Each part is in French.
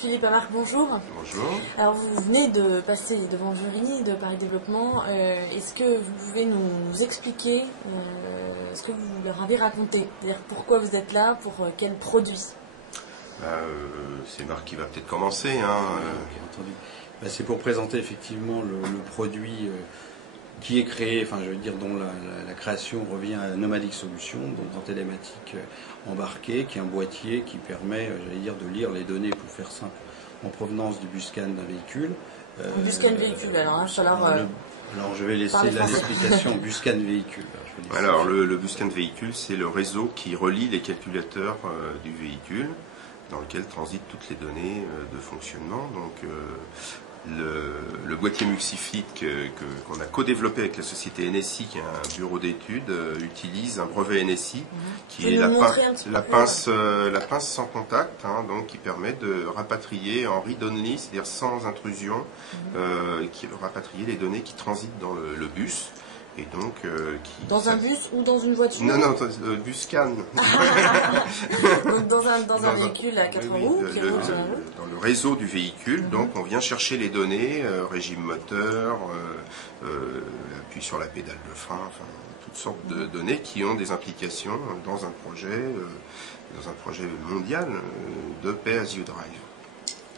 Philippe Amarque, bonjour. Bonjour. Alors vous venez de passer devant le jury de Paris Développement. Est-ce que vous pouvez nous expliquer ce que vous leur avez raconté? C'est-à-dire pourquoi vous êtes là, pour quel produit? C'est Marc qui va peut-être commencer. Bien entendu. C'est pour présenter effectivement le produit qui est créé, dont la création revient à Nomadic Solutions, donc en télématique embarquée, qui est un boîtier qui permet, de lire les données, pour faire simple, en provenance du buscan d'un véhicule. Buscan véhicule, alors, alors je vais laisser l'explication buscan véhicule. Alors le buscan véhicule, c'est le réseau qui relie les calculateurs du véhicule, dans lequel transitent toutes les données de fonctionnement. Donc le boîtier Muxifit qu'on a co-développé avec la société NSI, qui est un bureau d'études, utilise un brevet NSI qui est la pince sans contact, donc qui permet de rapatrier en read-only, c'est-à-dire sans intrusion, qui rapatrier les données qui transitent dans le bus. Et donc, dans un bus ou dans une voiture? Non, buscan. Donc dans un véhicule à 4 roues qui roule dans le réseau du véhicule. Donc on vient chercher les données, régime moteur, appui sur la pédale de frein, toutes sortes de données qui ont des implications dans un projet mondial de Pay as you drive.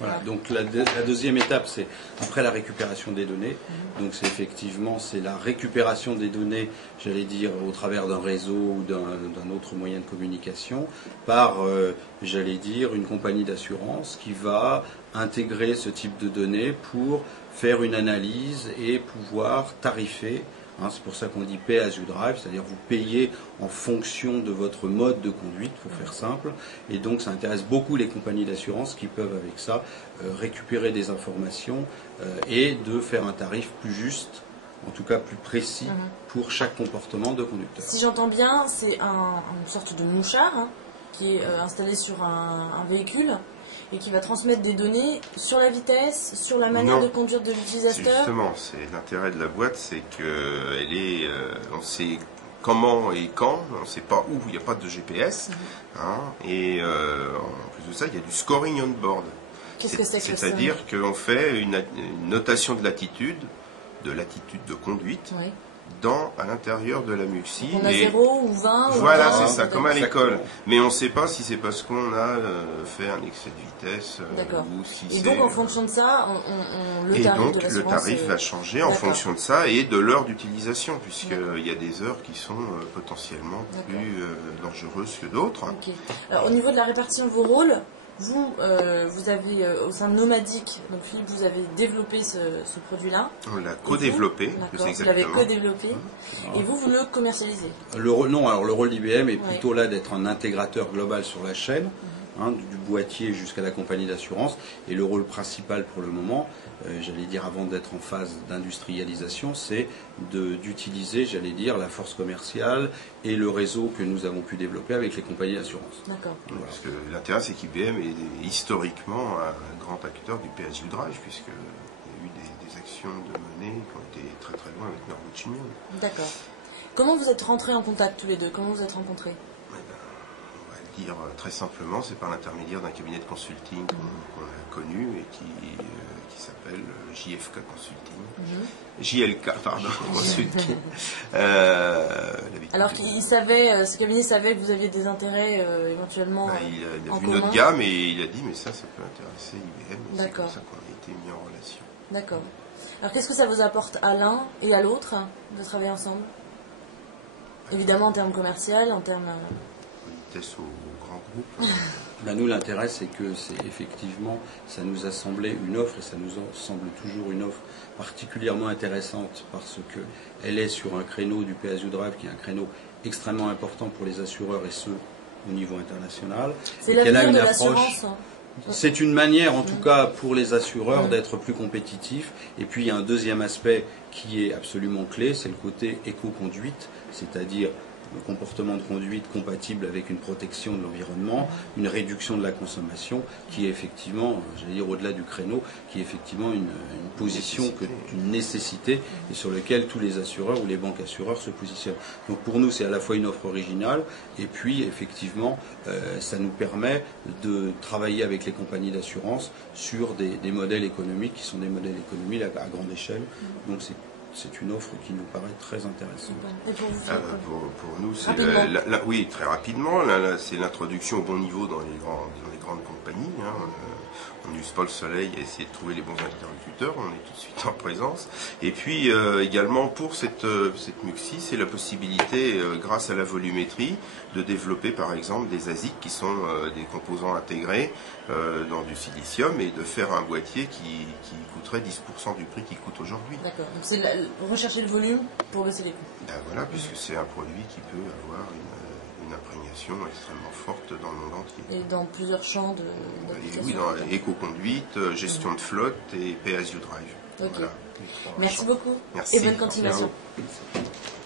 Voilà, donc la deuxième étape, c'est après la récupération des données. Donc c'est la récupération des données, au travers d'un réseau ou d'un autre moyen de communication, par, une compagnie d'assurance qui va intégrer ce type de données pour faire une analyse et pouvoir tarifer. C'est pour ça qu'on dit Pay as you drive, c'est-à-dire vous payez en fonction de votre mode de conduite, pour faire simple. Et donc ça intéresse beaucoup les compagnies d'assurance qui peuvent avec ça récupérer des informations et de faire un tarif plus juste, en tout cas plus précis, pour chaque comportement de conducteur. Si j'entends bien, c'est une sorte de mouchard qui est installé sur un véhicule et qui va transmettre des données sur la vitesse, sur la manière de conduire de l'utilisateur. Justement, c'est l'intérêt de la boîte, c'est on sait comment et quand, on ne sait pas où, il n'y a pas de GPS, et en plus de ça, il y a du scoring on board. Qu'est-ce que c'est que ça? C'est-à-dire qu'on fait une notation de latitude de conduite. Oui. À l'intérieur de la Muxi. On a 0 ou 20. Voilà, c'est ça, comme à l'école. Mais on ne sait pas si c'est parce qu'on a fait un excès de vitesse. Ou si et donc, en fonction de ça, le tarif va changer en fonction de ça et de l'heure d'utilisation, puisqu'il y a des heures qui sont potentiellement plus dangereuses que d'autres. Okay. Alors, au niveau de la répartition de vos rôles, vous avez, au sein de Nomadic, donc Philippe, vous avez développé ce produit-là. On l'a co-développé, vous l'avez co-développé, et vous le commercialisez. Le rôle d'IBM est plutôt là d'être un intégrateur global sur la chaîne, du boîtier jusqu'à la compagnie d'assurance. Et le rôle principal pour le moment, avant d'être en phase d'industrialisation, c'est d'utiliser, la force commerciale et le réseau que nous avons pu développer avec les compagnies d'assurance. D'accord. Voilà. Parce que l'intérêt, c'est qu'IBM est historiquement un grand acteur du Pay as you drive, puisqu'il y a eu des actions de monnaie qui ont été très très loin avec Norwich Union. D'accord. Comment vous êtes rentrés en contact tous les deux? Comment vous êtes rencontrés? On va le dire très simplement, c'est par l'intermédiaire d'un cabinet de consulting qu'on a connu et qui s'appelle JFK Consulting. JLK, pardon, Consulting. Alors ce cabinet savait que vous aviez des intérêts éventuellement il a vu notre gamme et il a dit mais ça peut intéresser IBM. C'est comme ça qu'on a été mis en relation. D'accord. Alors qu'est-ce que ça vous apporte à l'un et à l'autre de travailler ensemble? Évidemment en termes commerciaux, en termes... Politesse au grand groupe. Nous, l'intérêt, c'est que effectivement, ça nous a semblé une offre, et ça nous semble toujours une offre particulièrement intéressante, parce qu'elle est sur un créneau du Pay as you drive, qui est un créneau extrêmement important pour les assureurs, et ce, au niveau international. C'est l'avenir de l'assurance. C'est une manière, en tout cas, pour les assureurs d'être plus compétitifs. Et puis, il y a un deuxième aspect qui est absolument clé, c'est le côté éco-conduite, c'est-à-dire comportement de conduite compatible avec une protection de l'environnement, une réduction de la consommation, qui est effectivement, j'allais dire au-delà du créneau, qui est effectivement une position, une nécessité, et sur laquelle tous les assureurs ou les banques assureurs se positionnent. Donc pour nous, c'est à la fois une offre originale, et puis effectivement, ça nous permet de travailler avec les compagnies d'assurance sur des modèles économiques qui sont des modèles économiques à grande échelle. Donc c'est une offre qui nous paraît très intéressante. Et pour vous, pour nous, c'est rapidement. très rapidement. C'est l'introduction au bon niveau dans les grandes compagnies. On n'use pas le soleil à essayer de trouver les bons interlocuteurs. On est tout de suite en présence. Et puis également pour cette MUXI, c'est la possibilité, grâce à la volumétrie, de développer par exemple des ASIC qui sont des composants intégrés dans du silicium, et de faire un boîtier qui coûterait 10% du prix qu'il coûte aujourd'hui. D'accord. Donc c'est rechercher le volume pour baisser les coûts. Ben voilà, puisque c'est un produit qui peut avoir une imprégnation extrêmement forte dans le monde entier. Et dans plusieurs champs d'application. Oui, dans éco-conduite, gestion de flotte et pay as you drive. Ok. Voilà. Merci beaucoup. Merci. Et bonne continuation. Merci.